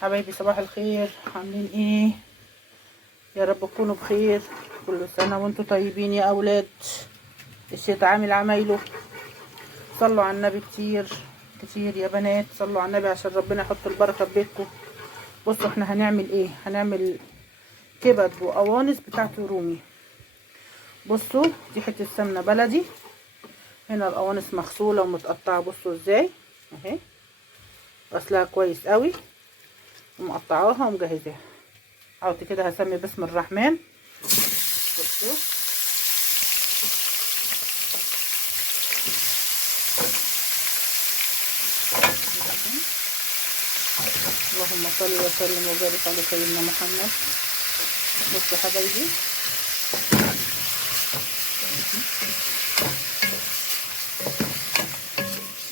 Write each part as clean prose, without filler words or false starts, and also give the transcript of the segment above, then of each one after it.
حبايبي صباح الخير، عاملين ايه؟ يا رب تكونوا بخير. كل سنة وانتوا طيبين يا اولاد. الشتا عامل عمايله. صلوا على النبي كتير كتير يا بنات، صلوا على النبي عشان ربنا يحط البركة في بيتكم. بصوا احنا هنعمل ايه، هنعمل كبد وقوانص بتاعته رومي. بصوا دي حتة سمنة بلدي، هنا القوانص مغسولة ومتقطعة. بصوا ازاي اهي، غسلها كويس قوي ومقطعاها ومجهزاها. حاولت كده هسمي بسم الرحمن. بصوا اللهم صل وسلم وبارك على سيدنا محمد. بصوا حبايبي،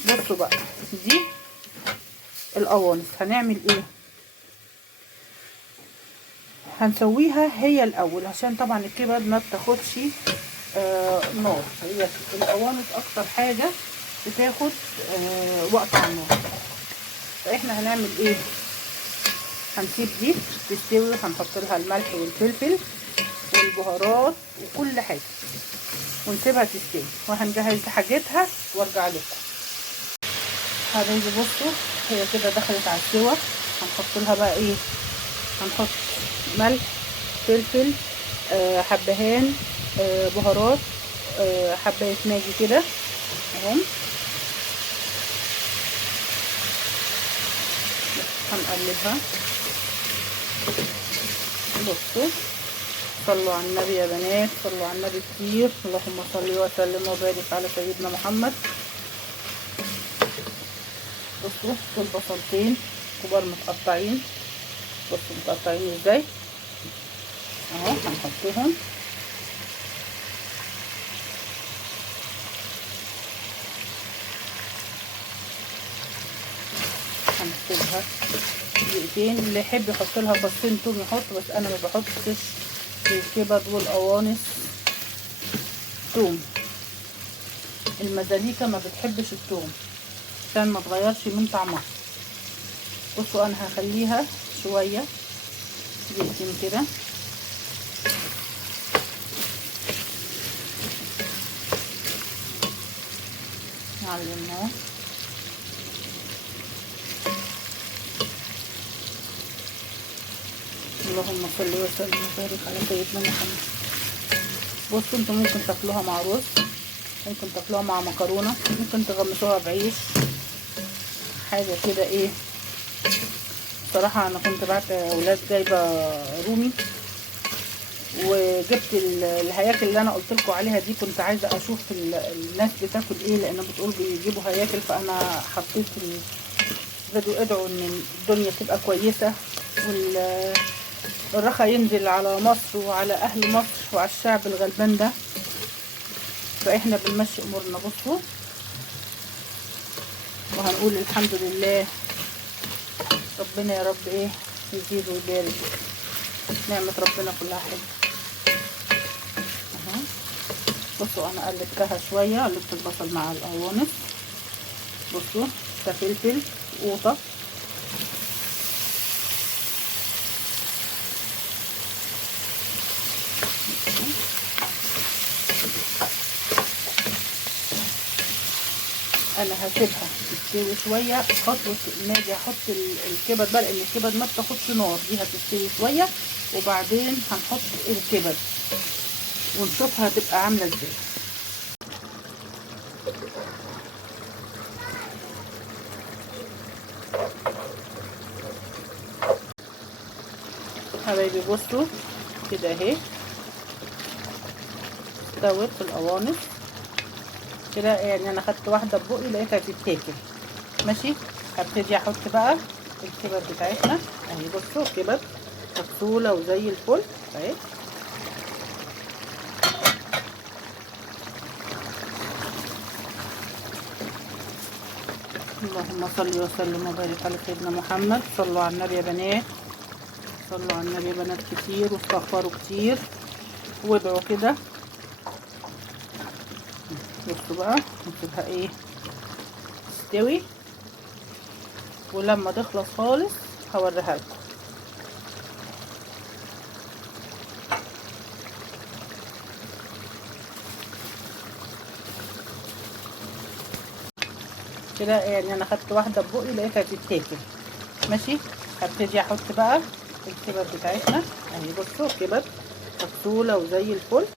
بصوا بقى دي القوانص. هنعمل ايه؟ هنسويها هي الاول عشان طبعا الكبد ما بتاخدش نار. هي القوانص اكتر حاجه بتاخد وقت على النار. فاحنا هنعمل ايه؟ هنسيب دي تستوي، هنحط لها الملح والفلفل والبهارات وكل حاجه ونسيبها تستوي، وهنجهز حاجتها وارجع لكم. حبايبي بصوا هي كده دخلت على السوا. هنحط لها بقى ايه؟ هنحط ملح، فلفل، حبهان، بهارات، حبايه ماجي كده اهم. هنقلبها. بصوا صلوا على النبي يا بنات، صلوا على النبي كتير. اللهم صل وسلم وبارك على سيدنا محمد. بصوا دول بصلتين كبار متقطعين. بصوا متقطعين ازاي اهو. هنحطهم هنسيبها دقيقتين. اللي يحب يحط لها فصين توم يحط، بس انا ما بحطش في الكبد والقوانص توم. المزاليكا ما بتحبش التوم عشان ما تغيرش من طعمها. بصوا انا هخليها شويه دقيقتين كده. نعلي النار. اللهم صل وسلم وبارك على سيدنا محمد. بصوا انتوا ممكن تاكلوها مع رز، ممكن تاكلوها مع مكرونه، ممكن تغمسوها بعيش، حاجه كده ايه. بصراحه انا كنت بعت اولاد جايبه رومي، وجبت الهياكل اللي انا قلت لكم عليها دي. كنت عايزه اشوف الناس بتاكل ايه، لان بتقول بيجيبوا هياكل. فانا حطيت الفيديو ادعوا ان الدنيا تبقى كويسه والرخا ينزل على مصر وعلى اهل مصر وعلى الشعب الغلبان ده. فاحنا بنمشي امورنا. بصوا وهنقول الحمد لله. ربنا يا رب ايه يزيد ويبارك. نعمه ربنا كلها حلوه. بصوا انا قلبتها شويه، قلبت البصل مع القوانص. بصوا ده فلفل قوطه، انا هسيبها تستوي شويه. خطوه ما اجي احط الكبد بقى، لان الكبد ما بتاخدش نار، دي هتستوي شويه وبعدين هنحط الكبد ونشوفها هتبقى عامله ازاي. حبايبي بصوا كده اهي استوت القوانص كده. يعني انا خدت واحده ببقي لقيتها تتاكل ماشي. هبتدي احط بقى الكبد بتاعتنا اهي. بصوا كبد مغسوله وزي الفل اهي. اللهم صل وسلم وبارك على سيدنا محمد. صلوا على النبي يا بنات، صلوا على النبي يا بنات كتير، واستغفروا كتير وادعوا كده. بصوا بقى نسيبها ايه تستوي، ولما تخلص خالص هوريها لكم. كده يعني انا خدت واحده ببقي لقيتها تتاكل. ماشي، هبتدي احط بقى الكبد بتاعتنا اهي. بصوا كبد مغسوله وزي الفل.